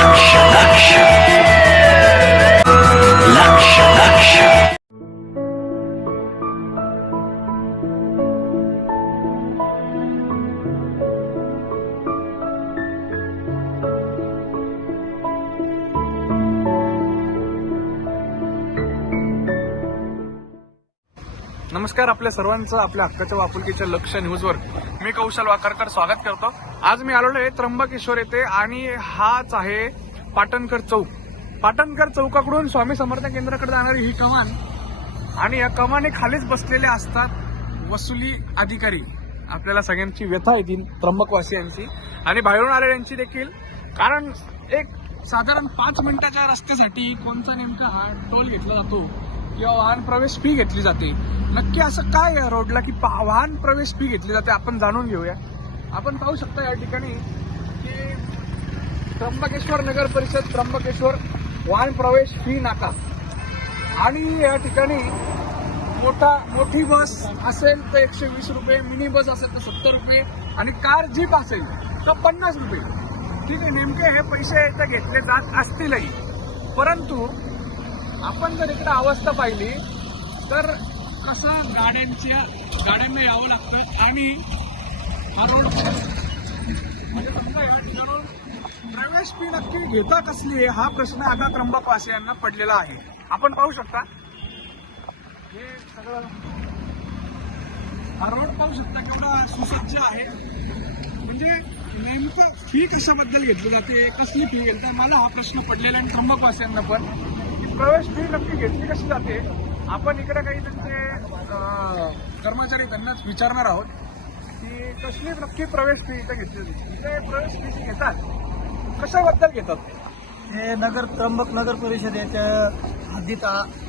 लक्ष लक्ष लक्ष लक्ष नमस्कार आपल्या सर्वांचं आपल्या हक्काच्या वापुलकीच्या लक्ष न्यूजवर. मी कौशल वाकारकर स्वागत करतो. आज मी आलेलो आहे त्र्यंबकेश्वर येथे आणि हाच आहे पाटणकर चौक. पाटणकर चौकाकडून स्वामी समर्थ केंद्राकडे जाणारी ही कमान आणि या कमाने खालीच बसलेले असतात वसुली अधिकारी. आपल्याला सगळ्यांची व्यथा येतील त्र्यंबकवासियांची. आणि बाहेरून आलेल्यांची देखील. कारण एक साधारण पाच मिनिटाच्या रस्त्यासाठी कोणता नेमका हा टोल घेतला जातो किंवा वाहन प्रवेश फी घेतली जाते. नक्की असं काय आहे रोडला की पा- वाहन प्रवेश फी घेतली जाते आपण जाणून घेऊया. आपण पाहू शकता या ठिकाणी की त्र्यंबकेश्वर नगर परिषद त्र्यंबकेश्वर वाहन प्रवेश फी नाका. आणि या ठिकाणी मोठा मोठी बस असेल तर एकशे वीस रुपये मिनी बस असेल तर सत्तर रुपये आणि कार जीप असेल तर पन्नास रुपये. ठीक आहे नेमके हे पैसे इथं घेतले जात असतीलही. परंतु आपण जर इकडे अवस्था पाहिली तर कसं गाड्यांच्या गाड्यांना यावं लागतं आणि हा रोड म्हणजे समजा या ठिकाणून प्रवेश फी नक्की घेता कसली आहे? हा प्रश्न आता त्र्यंबकवासियांना पडलेला आहे. आपण पाहू शकता. हे सगळं हा रोड पाहू शकता केवढा सुसज्ज आहे. म्हणजे नेमकं फी कशाबद्दल घेतली जाते? कसली फी घेतली मला हा प्रश्न पडलेला आहे त्र्यंबकवासियांना पण. प्रवेश फी नक्की घेतली कशी जाते? आपण इकडे काही त्यांचे कर्मचारी त्यांनाच विचारणार आहोत. कसली नक्की प्रवेश फी इथे घेतली इथे प्रवेश फी जी घेतात कशाबद्दल घेतात हे नगर त्र्यंबक नगर परिषदेच्या हद्दीत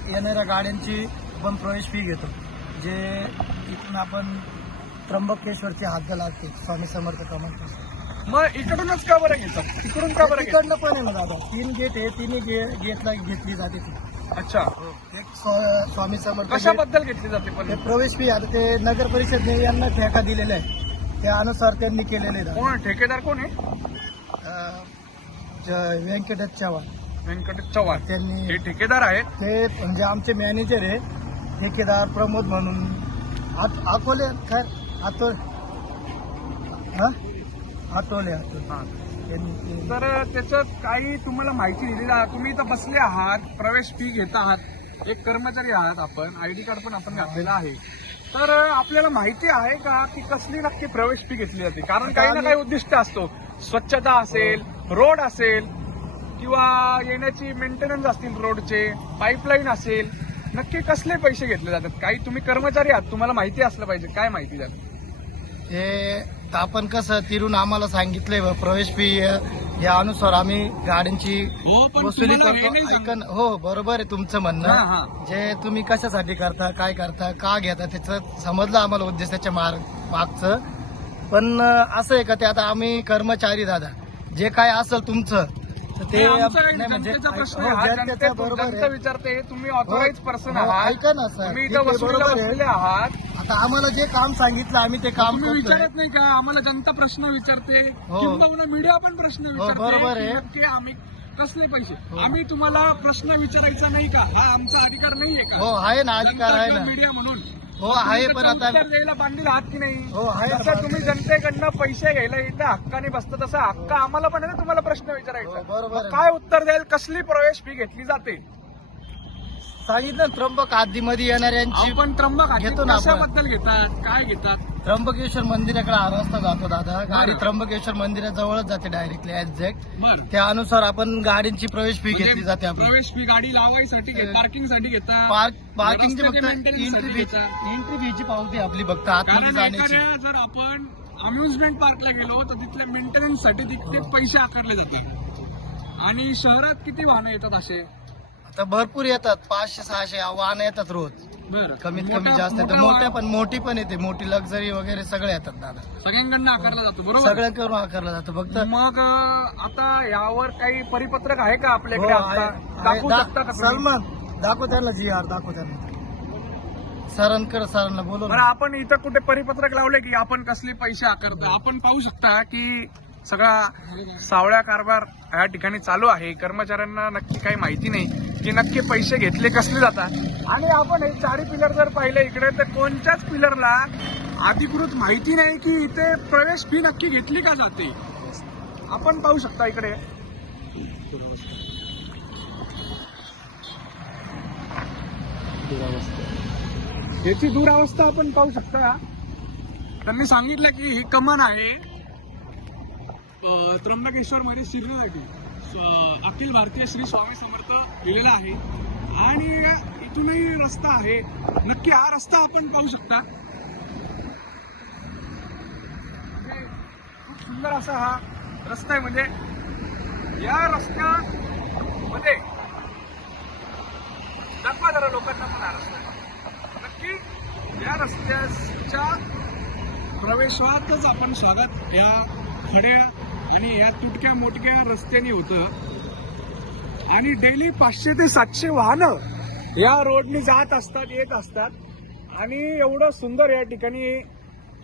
येणाऱ्या गाड्यांची आपण प्रवेश फी घेतो. जे इथून आपण त्र्यंबकेश्वरची हद्द लागते स्वामी समर्थ कमालपासून मग इकडूनच का बरं घेतात? तिकडून का बरं तिकडनं पण आहे ना दादा. तीन गेट आहे तिन्ही गेटला घेतली जाते ती. अच्छा. एक स्व- स्वामी समर्थ कशाबद्दल घेतली जाते पण? ते प्रवेश फी आता ते नगर परिषदने यांना ठेका दिलेला आहे. त्यानुसार त्यांनी केलेले. कोण? ठेकेदार कोण आहे? व्यंकटेश चव्हाण. व्यंकटेश चव्हाण. त्यांनी हे ठेकेदार आहेत? ते म्हणजे आमचे मॅनेजर आहे ठेकेदार प्रमोद म्हणून. आत- अकोले काय? आतोल हा? आतोले आतोले हा. त्यांनी ते- तर त्याच्यात काही तुम्हाला माहिती दिली आहे. तुम्ही इथं बसले आहात प्रवेश फी घेत आहात. एक कर्मचारी आहात आपण. आयडी कार्ड पण आपण घातलेलं आहे. तर आपल्याला माहिती आहे का की कसली नक्की प्रवेश फी घेतली जाते? कारण काही ना काही उद्दिष्ट असतो. स्वच्छता असेल रोड असेल किंवा येण्याची मेंटेनन्स असतील रोडचे पाईपलाईन असेल नक्की कसले पैसे घेतले जातात? काही तुम्ही कर्मचारी आहात तुम्हाला माहिती असलं पाहिजे. काय माहिती झालं ते आपण कसं तिरून आम्हाला सांगितलंय बा, प्रवेश फी या अनुसार आम्ही गाड्यांची हो, पण वसुली तुम्हाला हे करतो ऐकन हो बरोबर आहे तुमचं हा, म्हणणं. जे तुम्ही कशासाठी करता काय करता का घेता त्याचं समजलं आम्हाला उद्देशाच्या मार्ग मागचं. पण अं, असं आहे का ते आता आम्ही कर्मचारी दादा. जे काय असेल तुमचं तर ते नाही, आमचा नाही. म्हणजे जनतेचा प्रश्न हो, आहे. हा. जनतेचा जनते- बरोबर जनता आहे. विचारते तुम्ही ऑथोराईज पर्सन हो, आहात. ऐका ना सर. तुम्ही ठीक इथं आहे, वसुलीला बरोबर आहे. बसलेले आहात. आम्हाला जे काम सांगितलं आम्ही ते काम तुम्ही करतोय. विचारत नाही का? आम्हाला जनता प्रश्न विचारते. हो. किंबहुना मीडिया पण प्रश्न विचारते बरोबर की आहे. नक्की आम्ही कसले पैसे? हो. आम्ही तुम्हाला प्रश्न विचारायचा नाही का? हा आमचा अधिकार नाहीये का? हो आहे ना अधिकार आहे ना. मीडिया म्हणून. हो आहे पण आता उत्तर द्यायला बांधील आहात की नाही? हो, आहे ना जसं तुम्ही. जनतेकडनं पैसे घ्यायला इथं हक्काने बसता तसं हक्क आम्हाला पण आहे ना तुम्हाला प्रश्न विचारायचा. हो, बरोबर आहे. मग काय उत्तर द्याल? कसली प्रवेश फी घेतली जाते? सांगितलं त्र्यंबक आदीमध्ये येणाऱ्यांची आपण त्र्यंबक घेतो ना आपण. कशाबद्दल घेतात? काय घेतात? त्र्यंबकेश्वर मंदिराकडे हा रस्ता जातो दादा. गाडी. त्र्यंबकेश्वर मंदिराजवळच जाते डायरेक्टली एक्झॅक्ट बर. त्यानुसार आपण गाडींची प्रवेश फी घेतली जाते आपली. प्रवेश फी गाडी लावायसाठी अ, पार्किंगसाठी घेतात पार्क पार्किंगची फक्त एंट्री साठी फी घेतात. एंट्री फीची पावती आपली फक्त आतमध्ये कारण जाण्याची. एखाद्या जर आपण अम्युजमेंट पार्कला गेलो तर तिथले मेंटेनन्ससाठी तिथले पैसे आकारले जाते आणि शहरात किती वाहनं येतात असे? आता भरपूर येतात. पाचशे सहाशे वाहनं येतात रोज. बरं. कमीत कमी जास्त येतात मोठा मोठ्या पण मोठी पण येते. मोठी लक्झरी वगैरे सगळे येतात दादा. सगळ्यांकडनं आकारला जातो बरोबर? सगळं करून आकारलं जातं. फक्त मग अ, आता यावर काही परिपत्रक आहे का आपल्याकडे हो, आता? आहे- आहे. दाखवू दा- शकता का तुम्ही? सलमान दाखव त्यांना जी आर दाखव त्यांना. सरांकडे सरांना बोलव बरं आपण इथं कुठे परिपत्रक लावले की आपण कसले पैसे आकारतो आपण पाहू शकता की सगळा सावळ्या कारभार या ठिकाणी चालू आहे. कर्मचाऱ्यांना नक्की काही माहिती नाही. की नक्की पैसे घेतले कसले जातात? आणि आपण हे चारी पिलर जर पाहिले इकडे तर कोणत्याच पिलरला अधिकृत माहिती नाही की इथे प्रवेश फी नक्की घेतली का जाते? आपण पाहू शकता इकडे. याची दुरावस्था आपण पाहू शकता. त्यांनी सांगितलं की ही कमान आहे त्र्यंबकेश्वर मध्ये शिरण्यासाठी अखिल भारतीय श्री स्वामी समर्थ केलेला आहे. आणि इथूनही रस्ता आहे. नक्की हा रस्ता आपण पाहू शकता. म्हणजे खूप सुंदर असा हा रस्ता आहे म्हणजे या रस्त्यामध्ये दाखवा जरा लोकांना पण हा रस्ता नक्की या रस्त्याच्या प्रवेशातच आपण स्वागत या खड्या आणि या तुटक्या मोठक्या रस्त्याने होतं. आणि डेली पाचशे ते सातशे वाहनं या रोडने जात असतात येत असतात. आणि एवढं सुंदर या ठिकाणी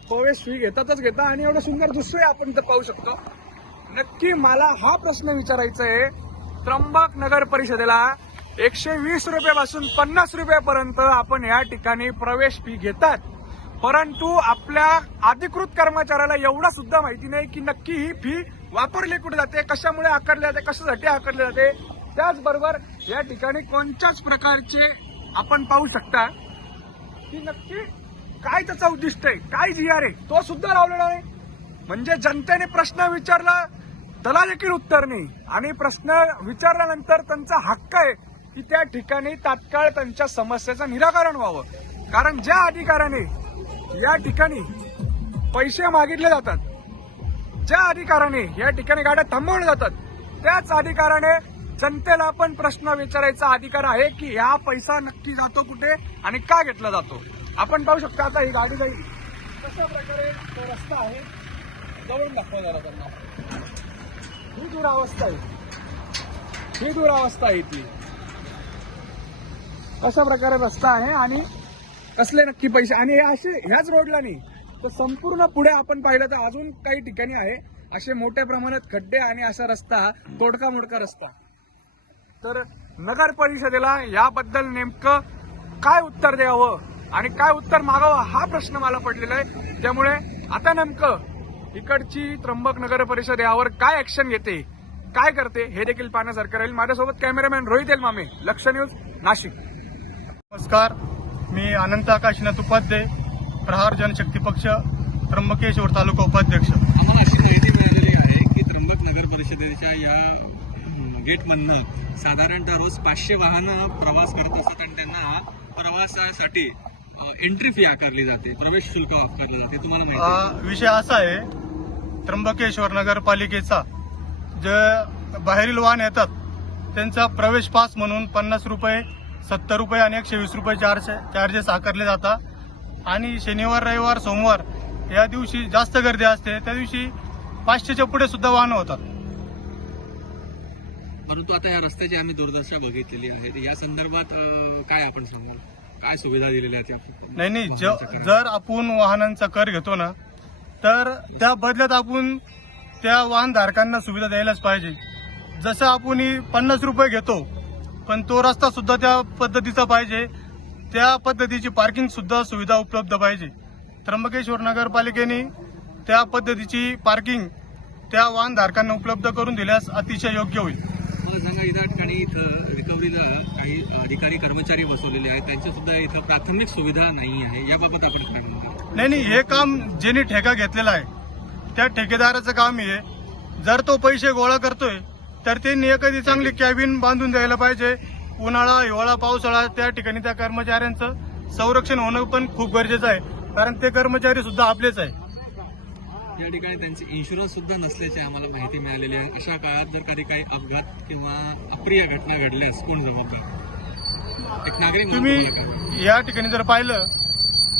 प्रवेश फी घेतातच घेतात आणि एवढं सुंदर दुसरे आपण तर पाहू शकतो. नक्की मला हा प्रश्न विचारायचा आहे. त्र्यंबक नगर परिषदेला एकशे वीस रुपयापासून पन्नास रुपयापर्यंत आपण या ठिकाणी प्रवेश फी घेतात. परंतु आपल्या अधिकृत कर्मचाऱ्याला एवढा सुद्धा माहिती नाही की नक्की ही फी वापरली कुठे जाते कशामुळे आकारली जाते कशासाठी आकारली जाते त्याचबरोबर या ठिकाणी कोणत्याच प्रकारचे आपण पाहू शकता की नक्की काय त्याचं उद्दिष्ट आहे काय जी आर आहे तो सुद्धा लावलेला नाही. म्हणजे जनतेने प्रश्न विचारला त्याला देखील उत्तर नाही. आणि प्रश्न विचारल्यानंतर त्यांचा हक्क आहे की त्या ठिकाणी तात्काळ त्यांच्या समस्येचं निराकरण व्हावं. कारण ज्या अधिकाऱ्याने या ठिकाणी पैसे मागितले जातात ज्या अधिकाऱ्याने या ठिकाणी गाड्या थांबवल्या जातात त्याच अधिकाऱ्याने जनतेला पण प्रश्न विचारायचा अधिकार आहे की हा पैसा नक्की जातो कुठे आणि का घेतला जातो? आपण पाहू शकतो आता ही गाडी जाईल. कशा प्रकारे तो रस्ता आहे जवळून दाखवा जरा त्यांना. ही दुरावस्था आहे. ही दुरावस्था आहे ती. अशा प्रकारे रस्ता आहे आणि कसले नक्की पैसे? आणि हे असे ह्याच रोडला नाही. तर संपूर्ण पुढे आपण पाहिलं तर अजून काही ठिकाणी आहे. असे मोठ्या प्रमाणात खड्डे आणि असा रस्ता तोडका मोडका रस्ता. तर नगर परिषदेला याबद्दल नेमकं काय उत्तर द्यावं आणि काय उत्तर मागावं हा प्रश्न मला पडलेला आहे. त्यामुळे आता नेमकं इकडची त्र्यंबक नगर परिषद यावर काय ऍक्शन घेते काय करते हे देखील पाहण्यासारखं राहील. माझ्यासोबत कॅमेरामॅन रोहित एलमामे लक्ष न्यूज नाशिक. नमस्कार. मी अनंत आकाशनाथ उपाध्याय प्रहार जनशक्ती पक्ष त्र्यंबकेश्वर तालुका उपाध्यक्ष. आम्हाला अशी माहिती मिळालेली आहे की त्र्यंबक नगर परिषदेच्या या गेटमधनं साधारणतः रोज पाचशे वाहनं प्रवास करत असतात आणि त्यांना प्रवासासाठी एंट्री फी आकारली जाते प्रवेश शुल्क आकारले जाते. तुम्हाला माहिती विषय असा आहे त्र्यंबकेश्वर नगरपालिकेचा जे बाहेरील वाहन येतात त्यांचा प्रवेश पास म्हणून पन्नास रुपये सत्तर रुपये आणि एकशे वीस रुपये चार्ज चार्जेस आकारले जातात. आणि शनिवार रविवार सोमवार या दिवशी जास्त गर्दी असते त्या दिवशी पाचशेच्या पुढे सुद्धा वाहनं होतात. परंतु आता या रस्त्याची आम्ही दुर्दशा बघितलेली आहे. या संदर्भात काय आपण सांगाल? काय सुविधा दिलेल्या आहेत नाही नाही जर आपण वाहनांचा कर घेतो ना तर त्या बदल्यात आपण त्या वाहनधारकांना सुविधा द्यायलाच पाहिजे. जसं आपण ही पन्नास रुपये घेतो पण तो रस्ता सुद्धा त्या पद्धतीचा पाहिजे. त्या पद्धतीची पार्किंग सुद्धा सुविधा उपलब्ध पाहिजे. त्र्यंबकेश्वर नगरपालिकेने त्या पद्धतीची पार्किंग त्या वाहनधारकांना उपलब्ध करून दिल्यास अतिशय योग्य होईल. मला सांगा या ठिकाणी इथं रिकव्हरीला काही अधिकारी कर्मचारी बसवलेले आहेत. त्यांच्या सुद्धा इथं प्राथमिक सुविधा नाही आहे. याबाबत आपण नाही नाही हे काम ज्यांनी ठेका घेतलेला आहे त्या ठेकेदाराचं काम हे. जर तो पैसे गोळा करतोय तर त्यांनी एखादी चांगली कॅबिन बांधून द्यायला पाहिजे. उन्हाळा हिवाळा पावसाळा त्या ठिकाणी त्या कर्मचाऱ्यांचं संरक्षण होणं पण खूप गरजेचं आहे. कारण ते कर्मचारी सुद्धा आपलेच आहे या ठिकाणी त्यांचे इन्शुरन्स सुद्धा नसल्याची आम्हाला माहिती मिळालेली आहे. अशा काळात जर कधी काही अपघात किंवा अप्रिय घटना घडल्यास कोण जबाबदार? एक नागरिक तुम्ही? या ठिकाणी जर पाहिलं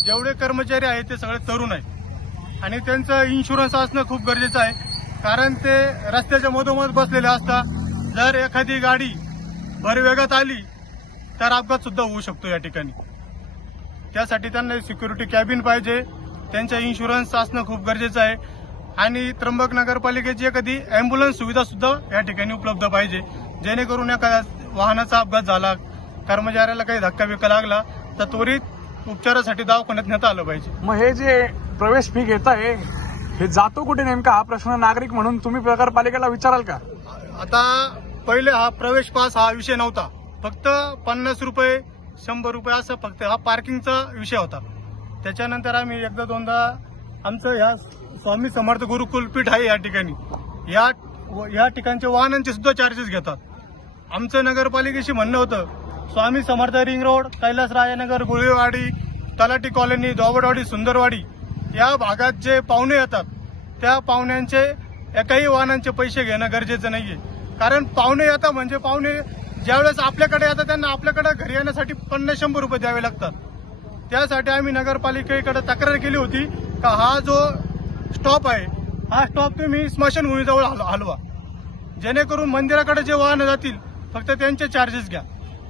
जेवढे कर्मचारी आहेत ते सगळे तरुण आहेत. आणि त्यांचं इन्शुरन्स असणं खूप गरजेचं आहे. कारण ते रस्त्याच्या मधोमध बसलेले असतात. जर एखादी गाडी भरवेगात आली तर अपघात सुद्धा होऊ शकतो या ठिकाणी. त्यासाठी त्यांना सिक्युरिटी कॅबिन पाहिजे. त्यांचा इन्शुरन्स असणं खूप गरजेचं आहे. आणि त्र्यंबक नगरपालिकेची एखादी अँब्युलन्स सुविधा सुद्धा या ठिकाणी उपलब्ध पाहिजे. जेणेकरून एखाद्या वाहनाचा अपघात झाला कर्मचाऱ्याला काही धक्का बिक्का लागला तर त्वरित उपचारासाठी दवाखान्यात नेता आलं पाहिजे. मग हे जे प्रवेश फी घेत आहे हे जातो कुठे नेमका? हा प्रश्न नागरिक म्हणून तुम्ही नगरपालिकेला विचाराल का? आता पहिले हा प्रवेश पास हा विषय नव्हता. फक्त पन्नास रुपये शंभर रुपये असं फक्त हा पार्किंगचा विषय होता. त्याच्यानंतर आम्ही एकदा दोनदा आमचं ह्या स्वामी समर्थ गुरुकुलपीठ आहे या ठिकाणी. या या ठिकाणच्या वाहनांचे सुद्धा चार्जेस घेतात. आमचं नगरपालिकेशी म्हणणं होतं Swami Samarth ring road Kailasraynagar Gulewadi Talati colony Dobadwadi Sundarwadi या भागात जे पाहुणे येतात त्या पाहुण्यांचे एकाही वाहनांचे पैसे घेणं गरजेचं नाहीये. कारण पाहुणे येतात म्हणजे पाहुणे ज्यावेळेस आपल्याकडे येतात त्यांना आपल्याकडे घरी येण्यासाठी पन्नास शंभर रुपये द्यावे लागतात. त्यासाठी आम्ही नगरपालिकेकडे तक्रार केली होती का हा जो स्टॉप आहे हा स्टॉप तुम्ही स्मशानभूमीजवळ हलवा जेणेकरून मंदिराकडे जे वाहनं जातील फक्त त्यांचे चार्जेस घ्या.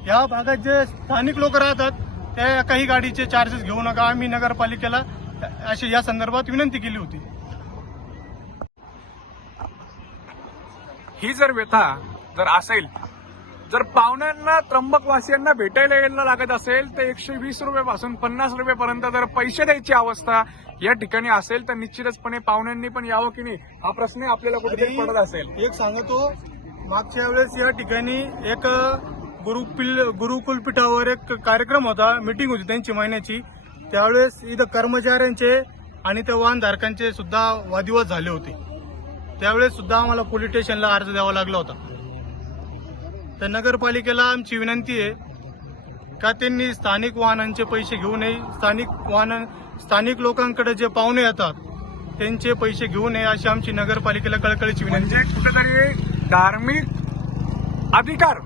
या भागात जे स्थानिक लोक राहतात त्या काही गाडीचे चार्जेस घेऊ नका. आम्ही नगरपालिकेला अशी या संदर्भात विनंती केली होती. ही जर व्यथा जर असेल जर पाहुण्यांना त्र्यंबकवासियांना भेटायला यायला लागत असेल तर एकशे वीस रुपयापासून पन्नास रुपयापर्यंत जर पैसे द्यायची अवस्था या ठिकाणी असेल तर निश्चितचपणे पाहुण्यांनी पण यावं की नाही? हा प्रश्न आपल्याला कुठेतरी पडत असेल. एक सांगतो मागच्या वेळेस या ठिकाणी एक गुरुकुल गुरुकुल पीठावर एक कार्यक्रम होता मीटिंग होती त्यांची महिन्याची. त्यावेळेस इथं कर्मचाऱ्यांचे आणि त्या वाहनधारकांचे सुद्धा वादिवाद झाले होते. त्यावेळेस सुद्धा आम्हाला पोलीस स्टेशनला अर्ज द्यावा लागला होता. तर नगरपालिकेला आमची विनंती आहे का त्यांनी स्थानिक वाहनांचे पैसे घेऊ नये. स्थानिक वाहन स्थानिक लोकांकडे जे पाहुणे येतात त्यांचे पैसे घेऊ नये अशी आमची नगरपालिकेला कळकळीची विनंती म्हणजे कुठेतरी धार्मिक अधिकार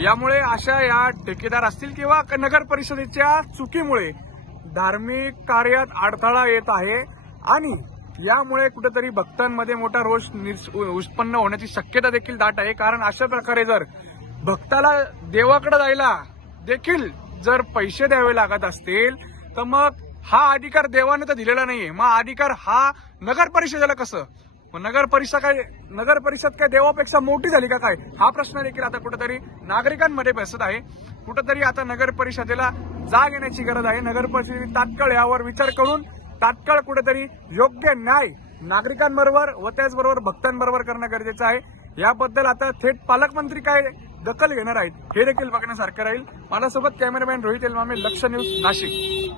यामुळे अशा या ठेकेदार असतील किंवा नगर परिषदेच्या चुकीमुळे धार्मिक कार्यात अडथळा येत आहे आणि यामुळे कुठेतरी भक्तांमध्ये मोठा रोष उत्पन्न होण्याची शक्यता देखील दाट आहे. कारण अशा प्रकारे जर भक्ताला देवाकडे जायला देखील जर पैसे द्यावे लागत असतील तर मग हा अधिकार देवाने तर दिलेला नाहीये. मग अधिकार हा नगर परिषदेला कसं? मग नगर परिषद काय नगर परिषद काय देवापेक्षा मोठी झाली का काय? हा प्रश्न देखील आता कुठेतरी नागरिकांमध्ये बसत आहे. कुठेतरी आता नगर परिषदेला जाग येण्याची गरज आहे. नगर परिषदेने तात्काळ यावर विचार करून तात्काळ कुठेतरी योग्य न्याय नागरिकांबरोबर व त्याचबरोबर भक्तांबरोबर करणं गरजेचं आहे. याबद्दल आता थेट पालकमंत्री काय दखल घेणार आहेत. हे देखील बघण्यासारखं राहील. माझ्यासोबत कॅमेरामॅन रोहित एलमामे लक्ष न्यूज नाशिक.